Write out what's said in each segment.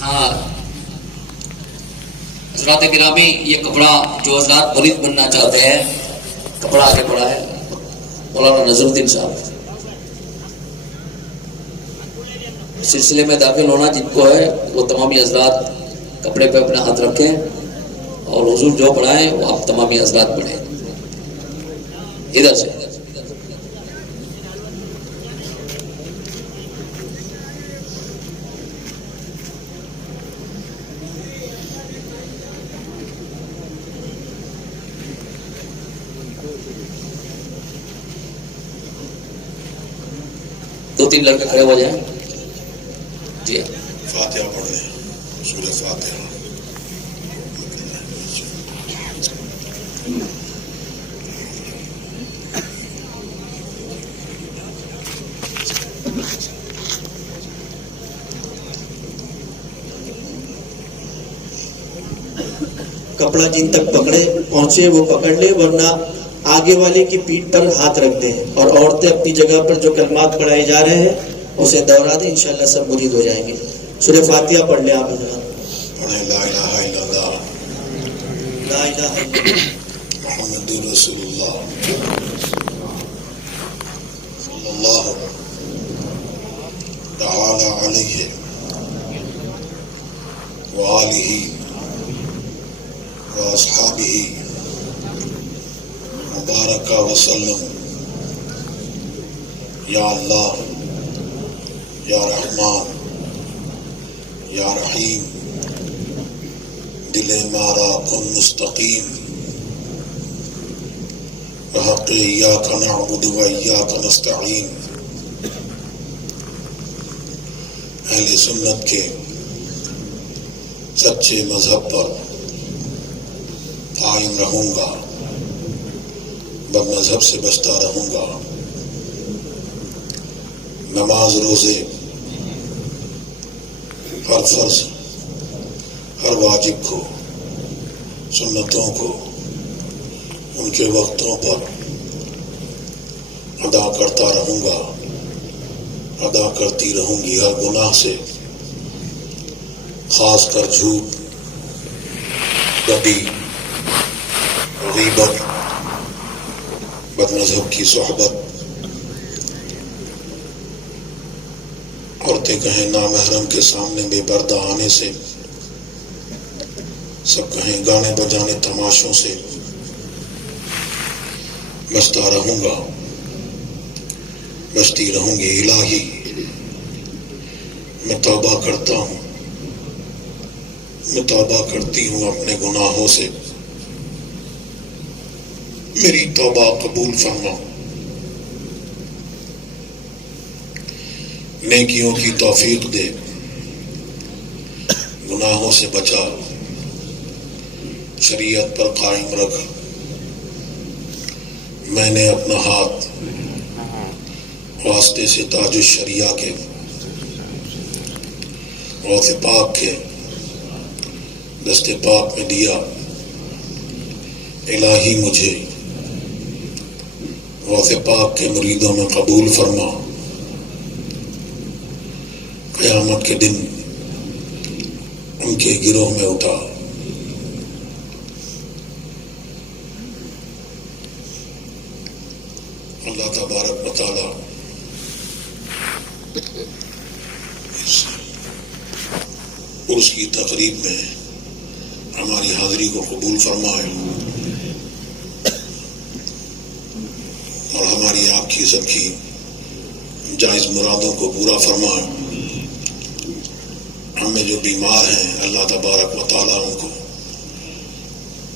ہاں حضرات گرامی، یہ کپڑا جو حضرات مرید بننا چاہتے ہیں، کپڑا آگے پڑا ہے مولانا نظر الدین صاحب. سلسلے میں داخل ہونا جن کو ہے وہ تمامی حضرات کپڑے پہ اپنا ہاتھ رکھیں اور حضور جو پڑھائیں وہ آپ تمامی حضرات پڑھیں. ادھر سے دو تین لڑکے کھڑے ہو جائیں. جی فاتحہ پڑھ لیں، سورہ فاتحہ. کپڑا جن تک پکڑے پہنچے وہ پکڑ لے، ورنہ آگے والے کی پیٹھ پر ہاتھ رکھ دیں. اور عورتیں اپنی جگہ پر جو کلمات پڑھائے جا رہے ہیں اسے دوہرا دیں، انشاءاللہ سب مرید ہو جائیں گے. سورہ فاتحہ پڑھ لیں آپ حضرات. پڑھیں لا الہ الا اللہ لا الہ الا اللہ محمد رسول اللہ صلی اللہ تعالی علیہ وآلہ واصحابہ مبارک وسلم. یا اللہ، یا رحمان، یا رحیم، دل مارا کن مستقیم، بحق ایاک نعبد و ایاک نستعین. اہل سنت کے سچے مذہب پر قائم رہوں گا، بد مذہب سے بچتا رہوں گا. نماز، روزے، ہر فرض، ہر واجب کو، سنتوں کو ان کے وقتوں پر ادا کرتا رہوں گا، ادا کرتی رہوں گی. ہر گناہ سے، خاص کر جھوٹ، بدی، غیبت، بد مذہب کی صحبت، عورتیں کہیں نامحرم کے سامنے بے پردہ آنے سے، سب کہیں گانے بجانے تماشوں سے بچتا رہوں گا، بچتی رہوں گی. الہی میں توبہ کرتا ہوں، میں توبہ کرتی ہوں اپنے گناہوں سے، میری توبہ قبول فرما. نیکیوں کی توفیق دے، گناہوں سے بچا، شریعت پر قائم رکھ. میں نے اپنا ہاتھ واسطے سے تاج الشریعہ کے، غوث پاک کے دست پاک میں دیا. الہی مجھے غوث پاک کے مریدوں میں قبول فرما. قیامت کے دن ان کے گروہ میں اٹھا. اللہ تبارک و تعالی عرس کی تقریب میں ہماری حاضری کو قبول فرمائے اور ہماری آپ کی عزت کی جائز مرادوں کو پورا فرمائے. ہمیں جو بیمار ہیں اللہ تبارک و تعالیٰ ان کو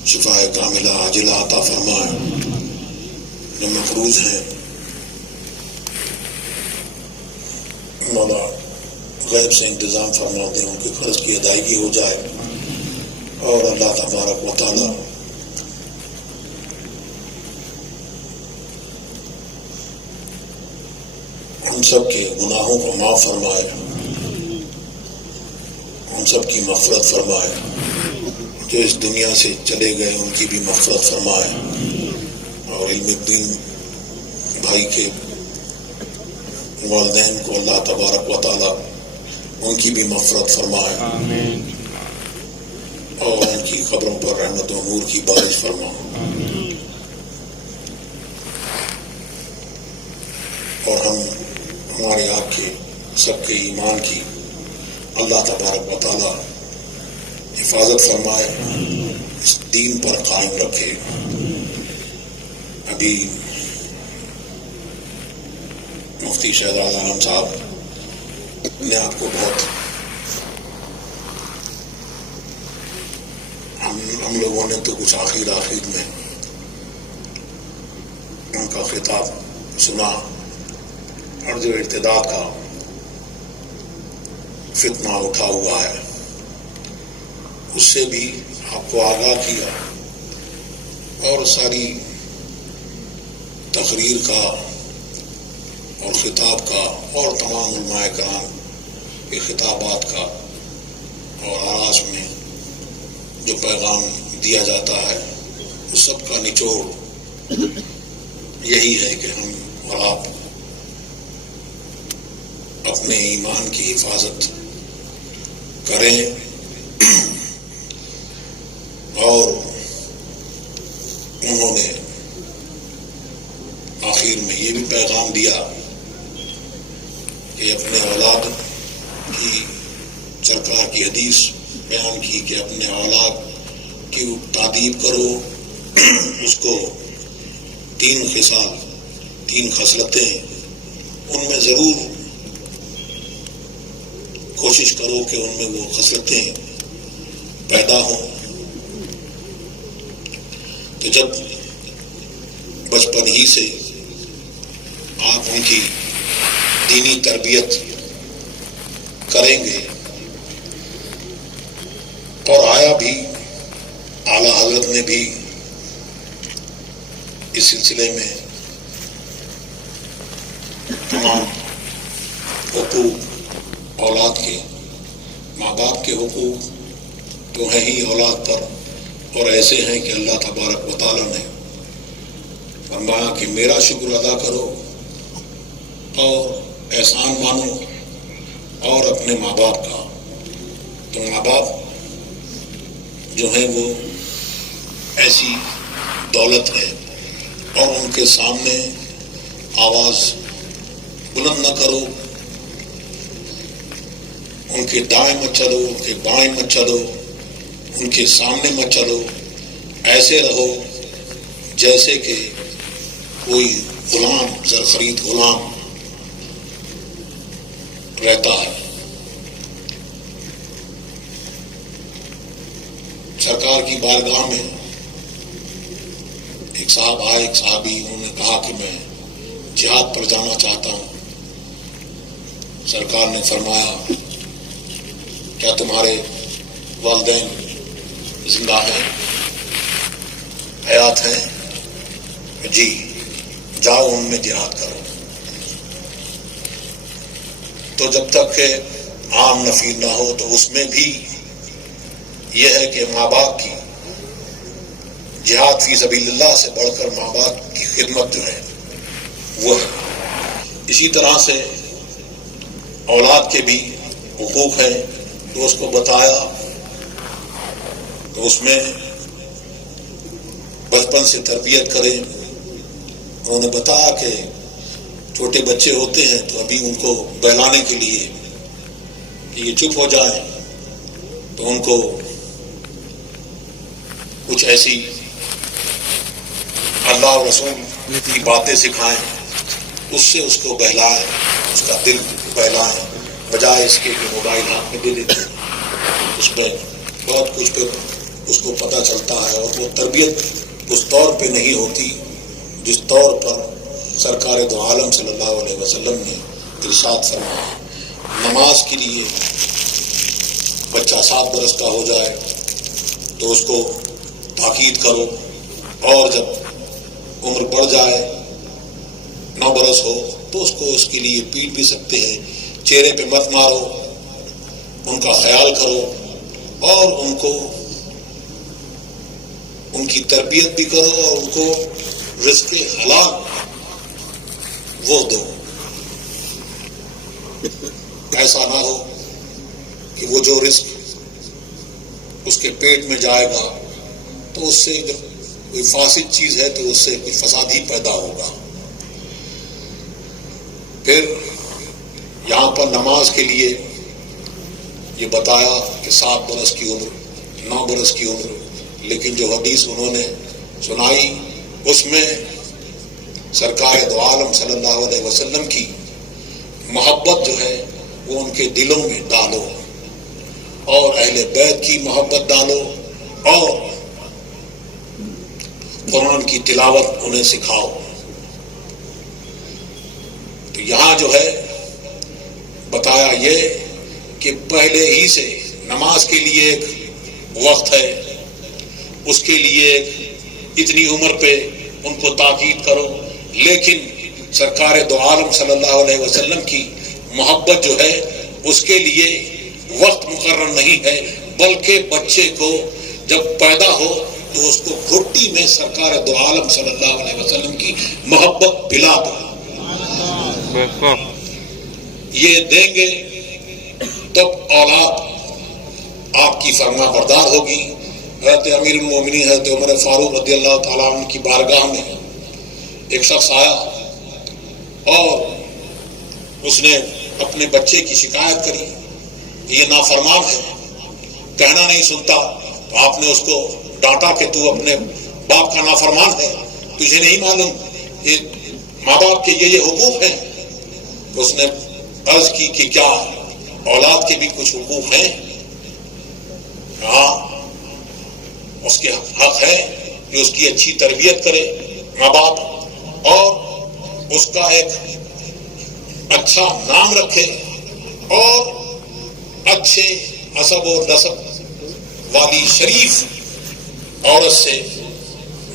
شفاء کاملہ عاجلہ عطا فرمائے. جو مقروض ہیں مولا غیب سے انتظام فرما دیں، ان کے قرض کی ادائیگی ہو جائے اور اللہ تبارک و تعالیٰ ہم سب کے گناہوں کو معاف فرمائے، ہم سب کی مغفرت فرمائے. جو اس دنیا سے چلے گئے ان کی بھی مغفرت فرمائے اور علم الدین بھائی کے والدین کو اللہ تبارک و تعالیٰ ان کی بھی مغفرت فرمائے اور ان کی قبروں پر رحمت و نور کی بارش فرمائے، اور ہمارے آپ کے سب کے ایمان کی اللہ تبارک و تعالی حفاظت فرمائے، اس دین پر قائم رکھے۔ ابھی مفتی شہزاد عالم صاحب نے آپ کو بہت ہم لوگوں نے تو کچھ آخر میں ان کا خطاب سنا، اور جو ارتداد کا فتنہ اٹھا ہوا ہے اس سے بھی آپ کو آگاہ کیا، اور ساری تقریر کا اور خطاب کا اور تمام علماء کرام کے خطابات کا اور آراز میں جو پیغام دیا جاتا ہے اس سب کا نچوڑ یہی ہے کہ ہم اور آپ اپنے ایمان کی حفاظت کریں، اور انہوں نے آخر میں یہ بھی پیغام دیا کہ اپنے اولاد کی، سرکار کی حدیث بیان کی کہ اپنے اولاد کی تعدیب کرو، اس کو 3 خصال 3 خصلتیں ان میں ضرور کوشش کرو کہ ان میں وہ خصلتیں پیدا ہوں۔ تو جب بچپن ہی سے آپ ان کی دینی تربیت کریں گے، اور آیا بھی اعلی حضرت نے بھی اس سلسلے میں تمام حقوق اولاد کے، ماں باپ کے حقوق تو ہیں ہی اولاد پر، اور ایسے ہیں کہ اللہ تبارک و تعالیٰ نے فرمایا کہ میرا شکر ادا کرو اور احسان مانو، اور اپنے ماں باپ کا۔ تو ماں باپ جو ہیں وہ ایسی دولت ہے، اور ان کے سامنے آواز بلند نہ کرو، ان کے دائیں مت چلو، ان کے بائیں مت چلو، ان کے سامنے مت چلو، ایسے رہو جیسے کہ کوئی غلام، زرخرید غلام رہتا ہے۔ سرکار کی بارگاہ میں ایک صاحب آئے، ایک صحابی، انہوں نے کہا کہ میں جہاد پر جانا چاہتا ہوں۔ سرکار نے فرمایا کیا تمہارے والدین زندہ ہیں، حیات ہیں؟ جی، جاؤ ان میں جہاد کرو۔ تو جب تک کہ عام نفیر نہ ہو تو اس میں بھی یہ ہے کہ ماں باپ کی جہاد فی سبیل اللہ سے بڑھ کر ماں باپ کی خدمت جو ہے وہ ہے۔ اسی طرح سے اولاد کے بھی حقوق ہیں، تو اس کو بتایا، تو اس میں بچپن سے تربیت کریں۔ انہوں نے بتایا کہ چھوٹے بچے ہوتے ہیں تو ابھی ان کو بہلانے کے لیے کہ یہ چپ ہو جائیں، تو ان کو کچھ ایسی اللہ اور رسول کی باتیں سکھائیں، اس سے اس کو بہلائیں، اس کا دل بہلائیں، بجائے اس کے کہ موبائل ہاتھ میں دے دیتے ہیں۔ اس میں بہت کچھ پہ اس کو پتہ چلتا ہے، اور وہ تربیت اس طور پہ نہیں ہوتی جس طور پر سرکار دو عالم صلی اللہ علیہ وسلم نے ارشاد فرمایا۔ نماز کے لیے بچہ 7 برس کا ہو جائے تو اس کو تاکید کرو، اور جب عمر بڑھ جائے 9 برس ہو تو اس کو اس کے لیے پیٹ بھی سکتے ہیں، چہرے پہ مت مارو، ان کا خیال کرو، اور ان کو ان کی تربیت بھی کرو، اور ان کو رزق حلال وہ دو۔ ایسا نہ ہو کہ وہ جو رزق اس کے پیٹ میں جائے گا تو اس سے جب کوئی فاسد چیز ہے تو اس سے کوئی فساد ہی پیدا ہوگا. پھر یہاں پر نماز کے لیے یہ بتایا کہ 7 برس کی عمر 9 برس کی عمر، لیکن جو حدیث انہوں نے سنائی اس میں سرکار دو عالم صلی اللہ علیہ وسلم کی محبت جو ہے وہ ان کے دلوں میں ڈالو اور اہل بیت کی محبت ڈالو اور قرآن کی تلاوت انہیں سکھاؤ. تو یہاں جو ہے بتایا یہ کہ پہلے ہی سے نماز کے لیے ایک وقت ہے، اس کے لیے اتنی عمر پہ ان کو تاکید کرو، لیکن سرکار دو عالم صلی اللہ علیہ وسلم کی محبت جو ہے اس کے لیے وقت مقرر نہیں ہے، بلکہ بچے کو جب پیدا ہو تو اس کو گھٹی میں سرکار دو عالم صلی اللہ علیہ وسلم کی محبت پلا دو. یہ دیں گے تب اولاد آپ کی فرما بردار ہوگی. حضرت امیر المومنین حضرت عمر فاروق رضی اللہ تعالیٰ عنہ کی بارگاہ میں ایک شخص آیا اور اس نے اپنے بچے کی شکایت کری کہ یہ نافرمان ہے، کہنا نہیں سنتا. تو آپ نے اس کو ڈانٹا کہ تو اپنے باپ کا نافرمان ہے، تجھے نہیں معلوم یہ ماں باپ کے یہ حقوق ہیں. تو اس نے عرض کی کہ کیا اولاد کے بھی کچھ حقوق ہیں؟ ہاں، اس کے حق ہے کہ اس کی اچھی تربیت کرے ماں باپ اور اس کا ایک اچھا نام رکھے اور اچھے حسب و نسب والی شریف عورت سے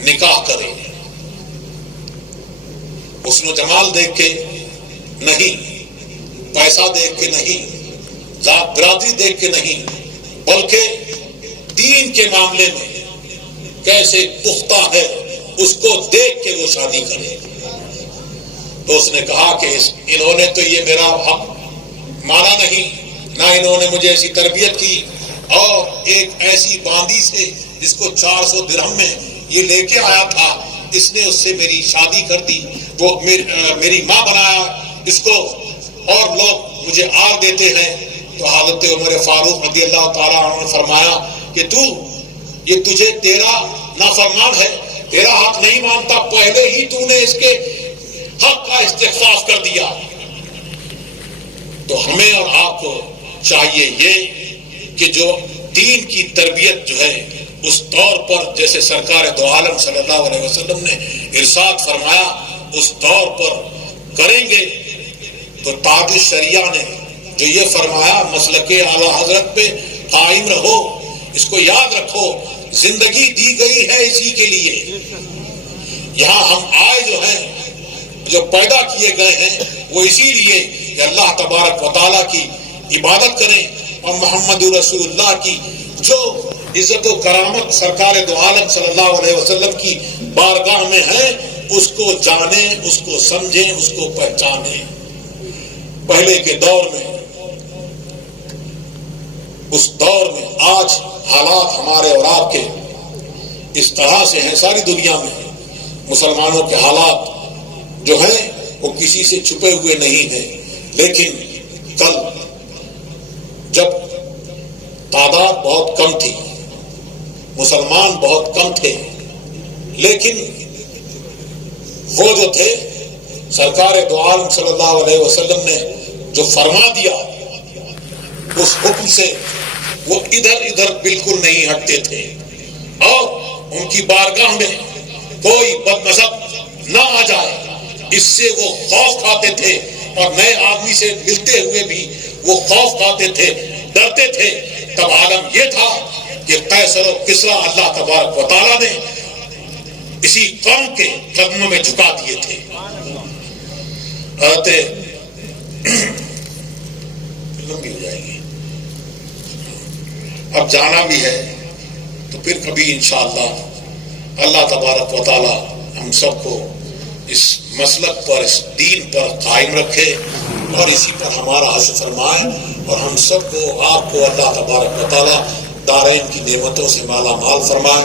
نکاح کرے. حسن و جمال دیکھ کے نہیں، پیسہ دیکھ کے نہیں، ذات برادری دیکھ کے نہیں، بلکہ دین کے معاملے میں کیسے پختہ ہے اس کو دیکھ کے وہ شادی کرے. تو اس نے کہا کہ انہوں نے تو یہ میرا حق مانا نہیں، نہ انہوں نے مجھے ایسی تربیت کی، اور ایک ایسی باندی سے جس کو 400 درہم میں یہ لے کے آیا تھا اس نے اس سے میری شادی کر دی، وہ میری ماں بنایا اس کو، اور لوگ مجھے آر دیتے ہیں. تو حضرت عمر فاروق رضی اللہ تعالیٰ عنہ نے فرمایا کہ یہ تجھے تیرا نافرمان ہے، تیرا حق نہیں مانتا، پہلے ہی تو نے اس کے حق کا استخفاف کر دیا. تو ہمیں اور آپ کو چاہیے یہ کہ جو دین کی تربیت جو ہے اس طور پر جیسے سرکار دو عالم صلی اللہ علیہ وسلم نے ارشاد فرمایا اس طور پر کریں گے تو تاج الشریعہ نے جو یہ فرمایا مسلک اعلیٰ حضرت پہ قائم رہو، اس کو یاد رکھو، زندگی دی گئی ہے اسی کے لیے. یہاں ہم آئے جو ہیں جو پیدا کیے گئے ہیں وہ اسی لیے کہ اللہ تبارک و تعالیٰ کی عبادت کریں اور محمد رسول اللہ کی جو عزت و کرامت سرکار دو عالم صلی اللہ علیہ وسلم کی بارگاہ میں ہے اس کو جانیں، اس کو سمجھیں، اس کو پہچانیں. پہلے کے دور میں، اس دور میں آج حالات ہمارے اور آپ کے اس طرح سے ہیں ساری دنیا میں. مسلمانوں کے حالات جو ہیں وہ کسی سے چھپے ہوئے نہیں ہیں، لیکن کل جب تعداد بہت کم تھی، مسلمان بہت کم تھے، لیکن وہ جو تھے سرکار دو عالم صلی اللہ علیہ وسلم نے جو فرما دیا اس حکم سے وہ ادھر ادھر بالکل نہیں ہٹتے تھے، اور ان کی بارگاہ میں کوئی بد مذہب نہ آ جائے اس سے وہ خوف کھاتے تھے، اور نئے آدمی سے ملتے ہوئے بھی وہ خوف کھاتے تھے، ڈرتے تھے. تب عالم یہ تھا کہ قیصر و کسریٰ اللہ تبارک و تعالیٰ نے اسی قوم کے قدموں میں جھکا دیے تھے. لمبی ہو جائے گی، اب جانا بھی ہے تو پھر کبھی انشاءاللہ اللہ تبارک و تعالیٰ ہم سب کو اس مسلک پر، اس دین پر قائم رکھے. اور اسی پر ہمارا حشر فرمائے اور ہم سب کو آپ کو اللہ تبارک و تعالیٰ دارین کی نعمتوں سے مالا مال فرمائے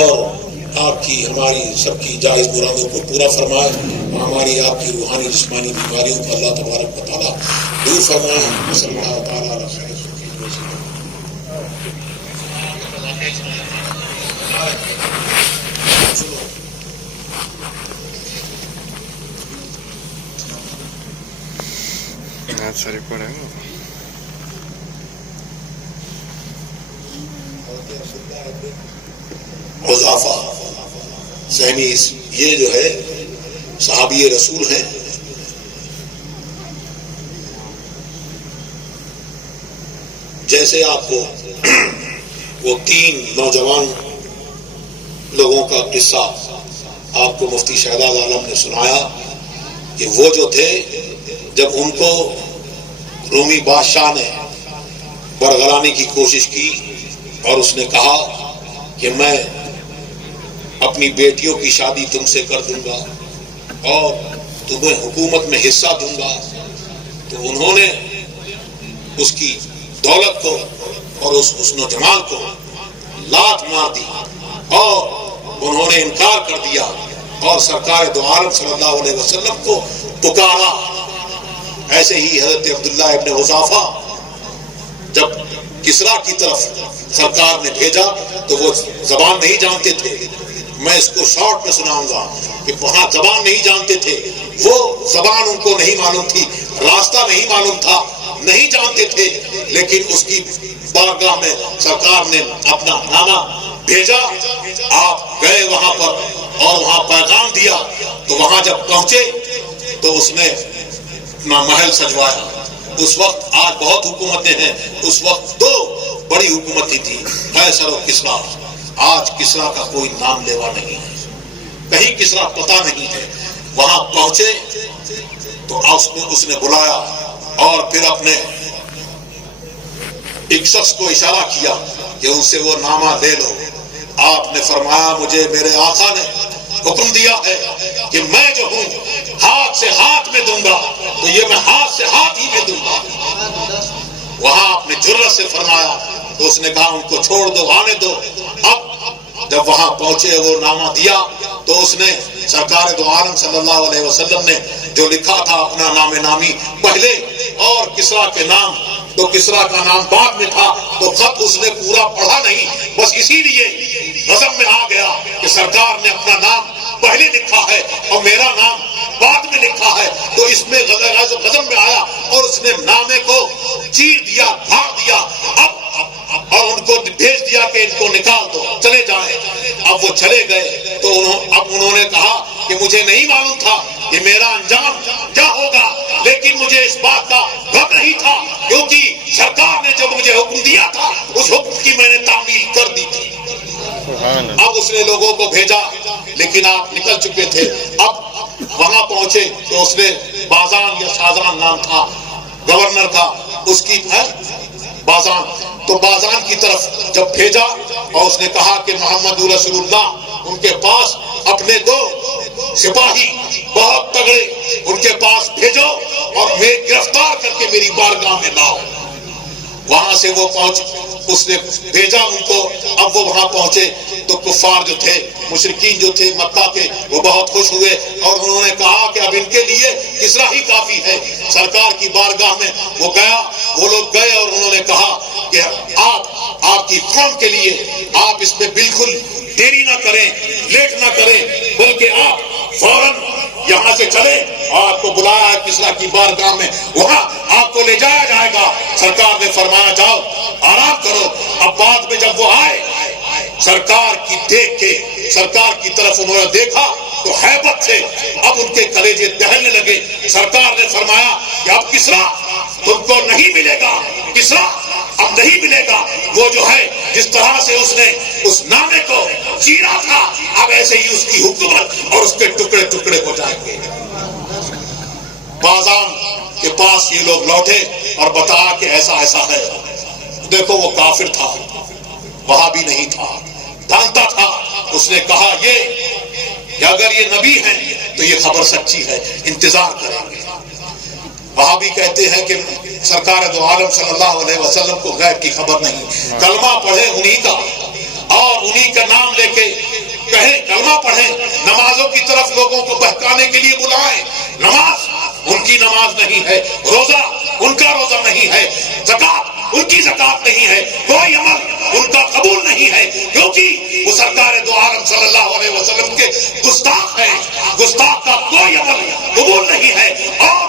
اور آپ کی ہماری سب کی جائز مرادوں کو پورا فرمائے اور ہماری آپ کی روحانی جسمانی بیماریوں کو اللہ تبارک و تعالیٰ دور فرمائے. صلی اللہ تعالیٰ علیہ وسلم. ساری پڑے حذیفہ سہمی یہ جو ہے صحابی رسول ہیں. جیسے آپ کو وہ 3 نوجوان لوگوں کا قصہ آپ کو مفتی شہزاد عالم نے سنایا کہ وہ جو تھے جب ان کو رومی بادشاہ نے برگلانے کی کوشش کی اور اس نے کہا کہ میں اپنی بیٹیوں کی شادی تم سے کر دوں گا اور تمہیں حکومت میں حصہ دوں گا، تو انہوں نے اس کی دولت کو اور اس حسن و جمال کو لات مار دی اور انہوں نے انکار کر دیا اور سرکار دو عالم صلی اللہ علیہ وسلم کو پکارا. ایسے ہی حضرت عبداللہ ابن حذافہ جب کسریٰ کی طرف سرکار نے بھیجا تو وہ زبان نہیں جانتے تھے. میں اس کو شارٹ میں سناؤں گا کہ وہاں زبان نہیں جانتے تھے، وہ زبان ان کو نہیں معلوم تھی، راستہ نہیں معلوم تھا، نہیں جانتے تھے، لیکن اس کی بارگاہ میں سرکار نے اپنا نامہ بھیجا. آپ گئے وہاں پر اور وہاں پیغام دیا تو وہاں جب پہنچے تو اس نے اپنا محل سجوایا. اس وقت آج بہت حکومتیں ہیں، اس وقت 2 بڑی حکومتیں تھی، قیصر اور کسریٰ. آج کسریٰ کا کوئی نام لیوا نہیں ہے، کہیں کسریٰ پتہ نہیں ہے. وہاں پہنچے تو اس نے بلایا اور پھر اپنے ایک شخص کو اشارہ کیا کہ ان سے وہ نامہ لے لو. آپ نے فرمایا مجھے میرے آقا نے حکم دیا ہے کہ میں جو ہوں ہاتھ سے ہاتھ میں دوں گا، تو یہ میں ہاتھ سے ہاتھ ہی میں دوں گا. وہاں آپ نے جرأت سے فرمایا تو اس نے کہا ان کو چھوڑ دو، آنے دو. اب جب وہاں پہنچے وہ نامہ دیا تو اس نے سرکار دو عالم صلی اللہ علیہ وسلم نے جو لکھا تھا اپنا نام نامی پہلے اور کسریٰ کے نام، تو کسریٰ کا نام بعد میں تھا، تو خط اس نے پورا پڑھا نہیں، بس اسی لیے غضب میں آ گیا کہ سرکار نے اپنا نام پہلے لکھا ہے اور میرا نام بعد میں لکھا ہے. تو اس میں غضب میں آیا اور اس نے نامے کو چیر دیا، پھاڑ دیا اور ان کو بھیج دیا کہ ان کو نکال دو، چلے جائیں. اب وہ چلے گئے تو انہوں نے کہا کہ مجھے نہیں معلوم تھا کہ میرا انجام کیا ہوگا، لیکن مجھے اس بات کا غم نہیں تھا کیونکہ سرکار نے جو مجھے حکم دیا تھا اس حکم کی میں نے تعمیل کر دی تھی. اب اس نے لوگوں کو بھیجا لیکن آپ نکل چکے تھے. اب وہاں پہنچے تو اس نے بازان یا شازان نام تھا گورنر کا، اس کی بازان، تو بازان کی طرف جب بھیجا اور اس نے کہا کہ محمد رسول اللہ ان کے پاس اپنے 2 سپاہی بہت تگڑے ان کے پاس بھیجو اور میں گرفتار کر کے میری بارگاہ میں لاؤ. وہاں سے وہ پہنچ، اس نے بھیجا ان کو. اب وہ وہاں پہنچے تو کفار جو تھے، مشرکین جو تھے مکہ کے، وہ بہت خوش ہوئے اور انہوں نے کہا کہ اب ان کے لیے کسریٰ ہی کافی ہے. سرکار کی بارگاہ میں وہ گیا، وہ لوگ گئے اور انہوں نے کہا کہ آپ کی قوم کے لیے آپ اس میں بالکل دیری نہ کریں، لیٹ نہ کریں، بلکہ آپ فوراً یہاں سے چلے. آپ کو بلایا ہے کسریٰ کی بارگاہ میں، وہاں آپ کو لے جایا جائے گا. سرکار نے فرمایا جاؤ آرام کرو. اب بعد میں جب وہ آئے سرکار کی دیکھ کے سرکار کی طرف انہوں نے دیکھا تو ہیبت سے اب ان کے کلیجے دہلنے لگے. سرکار نے فرمایا کہ اب کسریٰ تم کو نہیں ملے گا، کسریٰ اب نہیں ملے گا. وہ جو ہے جس طرح سے اس نے اس نامے کو چیرا تھا اب ایسے ہی اس کی حکومت اور اس کے ٹکڑے ٹکڑے ہو جائیں گے. بازان کے پاس یہ لوگ لوٹے اور بتایا کہ ایسا ایسا ہے. دیکھو وہ کافر تھا، وہاں بھی نہیں تھا، جانتا تھا. اس نے کہا کہ اگر یہ نبی ہیں تو یہ خبر سچی ہے، انتظار کریں گے. وہاں بھی کہتے ہیں کہ سرکار دو عالم صلی اللہ علیہ وسلم کو غیب کی خبر نہیں. کلمہ پڑھیں انہی کا اور انہی کا نام لے کے کہیں کلمہ پڑھیں, نمازوں کی طرف لوگوں کو بہکانے کے لیے بلائیں. نماز ان کی نماز نہیں ہے, روزہ ان کا روزہ نہیں ہے, زکات ان کی زکات نہیں ہے, کوئی عمل ان کا قبول نہیں ہے, کیونکہ وہ سرکار دو عالم صلی اللہ علیہ وسلم کے گستاخ ہیں. گستاخ کا کوئی عمل قبول نہیں ہے. اور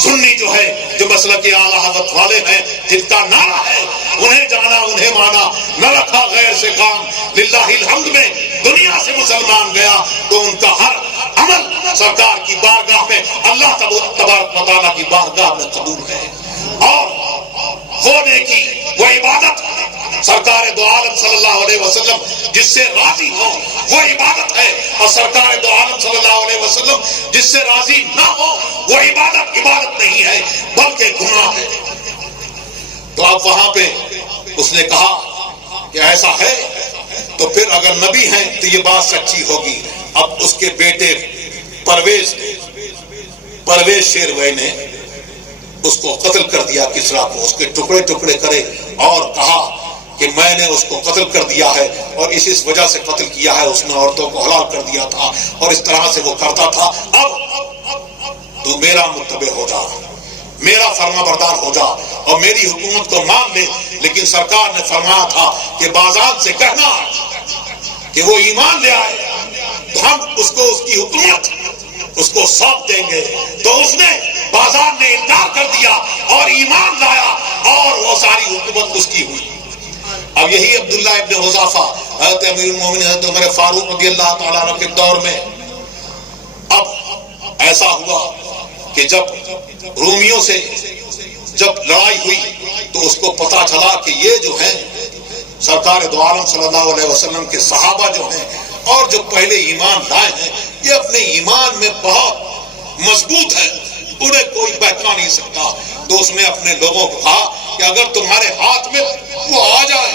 سنی جو ہے, جو مسلک اعلیٰ حضرت والے ہیں, جن کا نعرہ ہے انہیں جانا انہیں مانا, نہ رکھا غیر سے کام, للہ الحمد میں دنیا سے مسلمان گیا تو ان کا ہر عمل سرکار کی بارگاہ میں, اللہ تبارک و تعالیٰ کی بارگاہ میں قبول ہے. اور وہ نیکی, وہ عبادت سرکار دو عالم صلی اللہ علیہ وسلم جس سے راضی ہو وہ عبادت ہے, اور سرکار دو عالم صلی اللہ علیہ وسلم جس سے راضی نہ ہو وہ عبادت نہیں ہے بلکہ گناہ ہے. تو اب وہاں پہ اس نے کہا کہ ایسا ہے تو پھر اگر نبی ہیں تو یہ بات سچی ہوگی. اب اس کے بیٹے پرویز شیروی نے اس کو قتل کر دیا, کسریٰ کو اس کے ٹکڑے ٹکڑے کرے اور کہا کہ میں نے اس کو قتل کر دیا ہے اور اس وجہ سے قتل کیا ہے, اس نے عورتوں کو حلال کر دیا تھا اور اس طرح سے وہ کرتا تھا. اب تو میرا متبع ہو جا, میرا فرما بردار ہو جا اور میری حکومت کو مان لے. لیکن سرکار نے فرمایا تھا کہ بازان سے کہنا کہ وہ ایمان لے آئے تو ہم اس کو اس کی حکومت اس کو سونپ دیں گے. تو اس نے بازار نے انکار کر دیا اور ایمان لایا اور وہ ساری حکومت اس کی ہوئی. اب یہی عبداللہ ابن حذافہ حضرت امیر المومنین حضرت عمر فاروق رضی اللہ تعالیٰ عنہ کے دور میں اب ایسا ہوا کہ جب رومیوں سے جب لڑائی ہوئی تو اس کو پتا چلا کہ یہ جو ہیں سرکار دو عالم صلی اللہ علیہ وسلم کے صحابہ جو ہیں اور جو پہلے ایمان لائے ہیں یہ اپنے ایمان میں بہت مضبوط ہیں, انہیں کوئی بہکا نہیں سکتا. تو اس نے اپنے لوگوں کو کہا کہ اگر تمہارے ہاتھ میں وہ آ جائے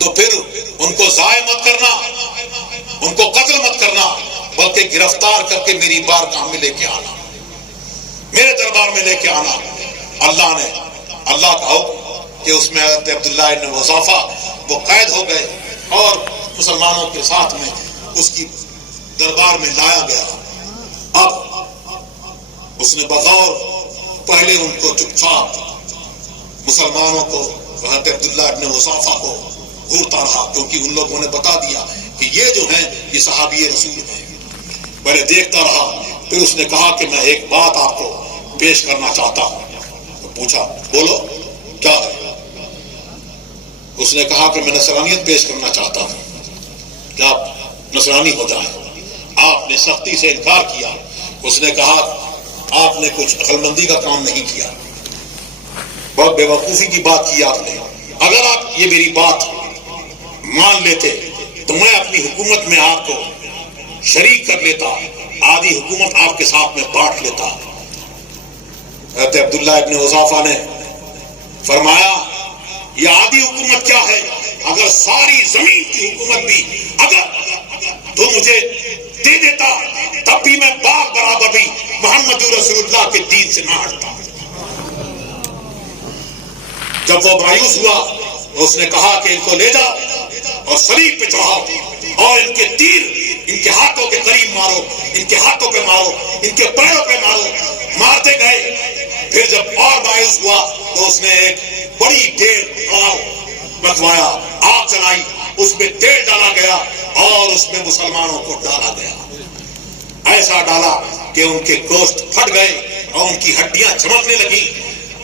تو پھر ان کو ضائع مت کرنا, ان کو قتل مت کرنا, بلکہ گرفتار کر کے میری بارگاہ میں لے کے آنا, میرے دربار میں لے کے آنا. اللہ کا حکم کہ اس میں حضرت عبداللہ ابن حذافہ وہ قید ہو گئے اور مسلمانوں کے ساتھ میں اس کی دربار میں لایا گیا. اب اس نے بغور پہلے ان کو چپ چاپ مسلمانوں کو حضرت عبداللہ ابن حذافہ کو گھورتا رہا, کیونکہ ان لوگوں نے بتا دیا کہ یہ جو ہیں یہ صحابی رسول ہیں. پہلے دیکھتا رہا, پھر اس نے کہا کہ میں ایک بات آپ کو پیش کرنا چاہتا ہوں. تو پوچھا بولو کیا ہے. اس نے کہا کہ میں نصرانیت پیش کرنا چاہتا ہوں کہ آپ نصرانی ہو جائیں. آپ نے سختی سے انکار کیا. اس نے کہا آپ نے کچھ عقل مندی کا کام نہیں کیا, بہت بے وقوفی کی بات کی آپ نے. اگر آپ یہ میری بات مان لیتے تو میں اپنی حکومت میں آپ کو شریک کر لیتا, آدھی حکومت آپ کے ساتھ میں بانٹ لیتا. حضرت عبداللہ ابن حذافہ نے فرمایا یہ آدھی حکومت کیا ہے, اگر ساری زمین کی حکومت بھی اگر تو مجھے دے دیتا تب بھی میں باغ برابر بھی محمد رسول اللہ کے دین سے نہ ہٹتا. جب وہ مایوس ہوا تو اس نے کہا کہ ان کو لے جا اور صلیب پہ چڑھاؤ اور ان کے تیر ان کے ہاتھوں کے قریب مارو, ان کے ہاتھوں پہ مارو, ان کے پیروں پہ مارو. مارتے گئے. پھر جب اور مایوس ہوا تو اس نے ایک بڑی ڈیر بنوایا, آگ چلائی, اس میں تیل ڈالا گیا اور اس میں مسلمانوں کو ڈالا گیا. ایسا ڈالا کہ ان کے گوشت پھٹ گئے اور ان کی ہڈیاں چمکنے لگی.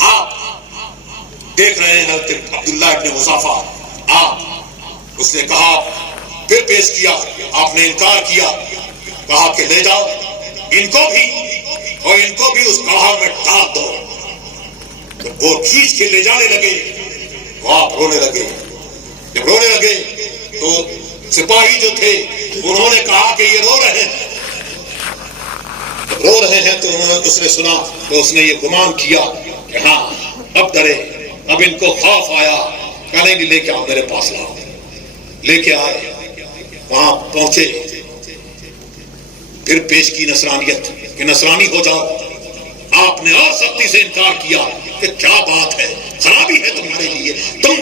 آپ دیکھ رہے ہیں حضرت عبداللہ ابن حذافہ. آپ اس نے کہا پھر پیش کیا, آپ نے انکار کیا, کہا کہ لے جاؤ ان کو بھی اور ان کو بھی اس کڑھا میں ڈال دو. وہ کھینچ کے لے جانے لگے, وہ آپ رونے لگے. جب رونے لگے تو سپاہی جو تھے انہوں نے کہا کہ یہ رو رہے ہیں. جب رو رہے ہیں تو اس نے سنا تو اس نے یہ گمان کیا کہ ہاں اب ڈرے, اب ان کو خوف آیا. کہنے بھی لے کے آؤ, میرے پاس لاؤ. لے کے آئے, وہاں پہنچے, پھر پیش کی نصرانیت کہ نصرانی ہو جاؤ. آپ نے اور سختی سے انکار کیا کہ کیا بات ہے، خرابی ہے تمہارے لیے، تم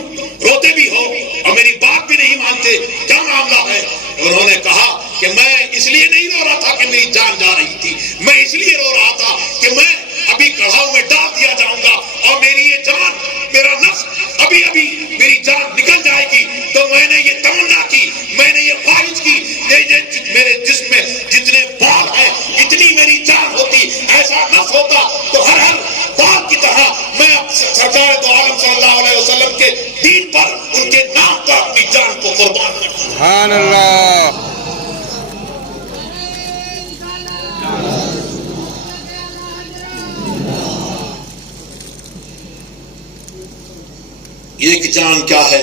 روتے بھی ہو اور میری بات بھی نہیں مانتے، کیا معاملہ ہے؟ انہوں نے کہا کہ میں اس لیے نہیں رو رہا تھا کہ میری جان جا رہی تھی، میں اس لیے رو رہا تھا کہ میں ابھی کڑھاؤ میں ڈال دیا جاؤں گا اور میری یہ جان، میرا نفس ابھی میری جان نکل جائے گی، تو میں نے یہ تمنا کی، میں نے یہ خواہش کی، میرے جسم میں جتنے بال ہیں اتنی میری جان ہوتی، ایسا نفس ہوتا تو ہر بال کی طرح میں سرکار دو عالم صلی اللہ علیہ وسلم کے دین پر، ان کے نام پر اپنی جان کو قربان کرتا۔ سبحان اللہ۔ ایک جان کیا ہے،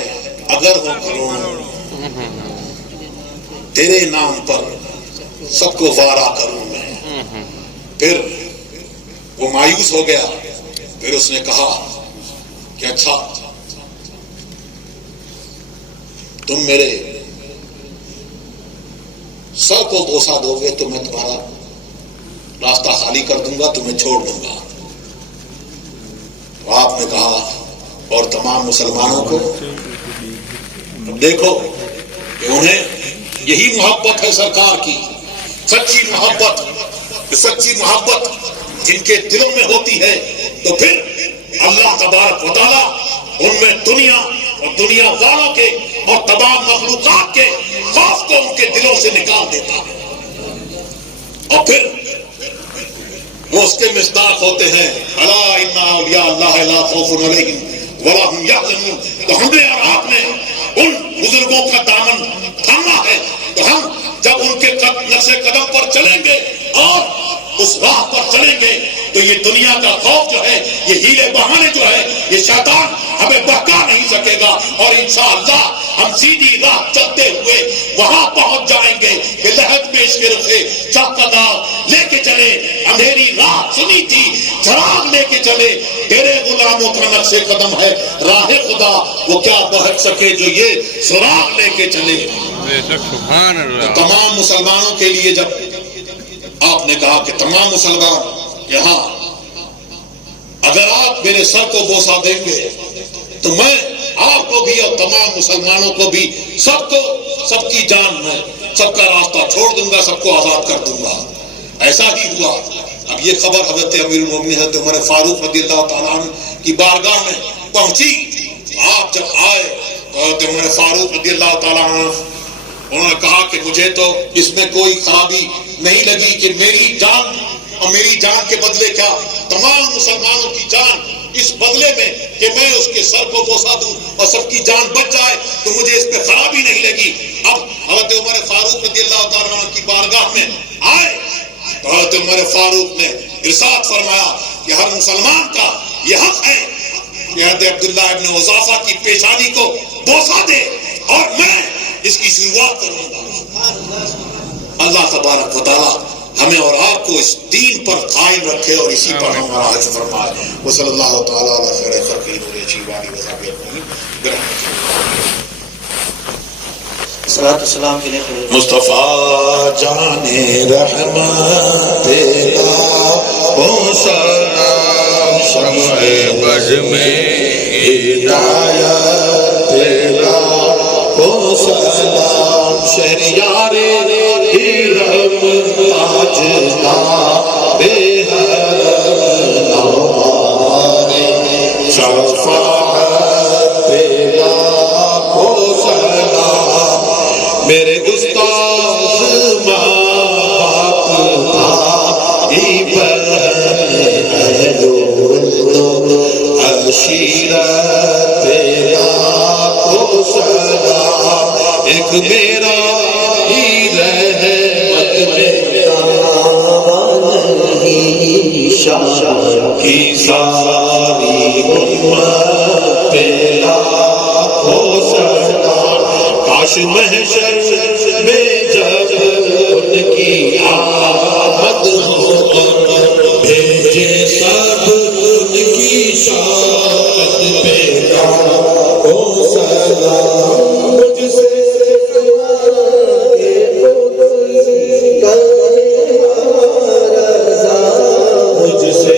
اگر ہو کروڑوں تیرے نام پر سب کو وارا کروں میں۔ پھر وہ مایوس ہو گیا، پھر اس نے کہا کہ اچھا تم میرے سر کو بوسا دو گے تو میں تمہارا راستہ خالی کر دوں گا، تمہیں چھوڑ دوں گا۔ تو آپ نے کہا اور تمام مسلمانوں کو دیکھو کہ انہیں یہی محبت ہے سرکار کی، سچی محبت، سچی محبت جن کے دلوں میں ہوتی ہے تو پھر اللہ تبارک و تعالیٰ ان میں دنیا اور دنیا والوں کے اور تمام مخلوقات کے خوف کو ان کے دلوں سے نکال دیتا ہے، اور پھر وہ اس کے مصداق ہوتے ہیں، الا ان اولیاء اللہ لا خوف علیہم ولا هم يحزنون۔ تو ہم نے اور آپ نے ان بزرگوں کا دامن تھاما ہے، تو ہم جب ان کے نقش قدم پر چلیں گے اور اس راہ پر چلیں گے تو یہ دنیا کا خوف جو ہے، یہ ہیلے بہانے جو ہے، یہ شیطان ہمیں بہکا نہیں سکے گا، اور انشاءاللہ ہم سیدھی راہ چلتے ہوئے وہاں پہنچ جائیں گے کہ لہد میں اس کے رخے چوکدار لے کے چلے، اندھیری راہ سنی تھی چراغ لے کے چلے، تیرے غلاموں کا نقش قدم ہے راہ خدا، وہ کیا بہک سکے جو یہ سراغ لے کے چلے۔ سبحان اللہ۔ تمام مسلمانوں کے لیے جب آپ نے کہا کہ تمام مسلمان یہاں اگر آپ میرے سر کو بوسا دیں گے تو میں آپ کو بھی اور تمام مسلمانوں کو بھی سب کو، سب کی جان میں سب کا راستہ چھوڑ دوں گا، سب کو آزاد کر دوں گا۔ ایسا ہی ہوا۔ اب یہ خبر حضرت امیر المومنین حضرت عمر فاروق رضی اللہ تعالیٰ عنہ کی بارگاہ میں پہنچی۔ آپ جب آئے تو حضرت عمر فاروق رضی اللہ تعالیٰ عنہ انہوں نے کہا کہ مجھے تو اس میں کوئی خرابی نہیں لگی کہ میری جان اور میری جان کے بدلے کیا تمام مسلمانوں کی جان اس بدلے میں کہ میں اس کے سر کو بوسا دوں اور سب کی جان بچ جائے تو مجھے اس پہ خرابی نہیں لگی۔ اب حضرت عمر فاروق رضی اللہ تعالیٰ عنہ کی بارگاہ میں آئے تو حضرت عمر فاروق نے ارشاد فرمایا کہ ہر مسلمان کا یہ حق ہے کہ حضرت عبداللہ ابن حذافہ کی پیشانی کو بوسا دے اور میں اس کی شروعات کروں گا۔ اللہ تبارک و تعالیٰ ہمیں اور آپ کو اس دین پر قائم رکھے اور اسی پر ہمارا حج فرمائے۔ وصلی اللہ تعالیٰ علی خیر خلقہ نور جیوانی وصحبہ اجمعین۔ صلاۃ والسلام علیہ مصطفیٰ جان رحمت تیرا او سلام، شمع بز میں ہدایت تیرا او سلام، شہریار ہیرم تاجدار بے حرم ہمارے، شفاعت تیرا او سلام، میرے استاد ماں باپ بھائی بہن عشیرت تیرا او سلام، ایک میرا ہی رحمت میں کی ساری امت تیرا او سلام، کاش محشر میں جب ان کی آمد ہو بھیجے سب ان کی شامت پہ او سلام، مجھ سے مجھ سے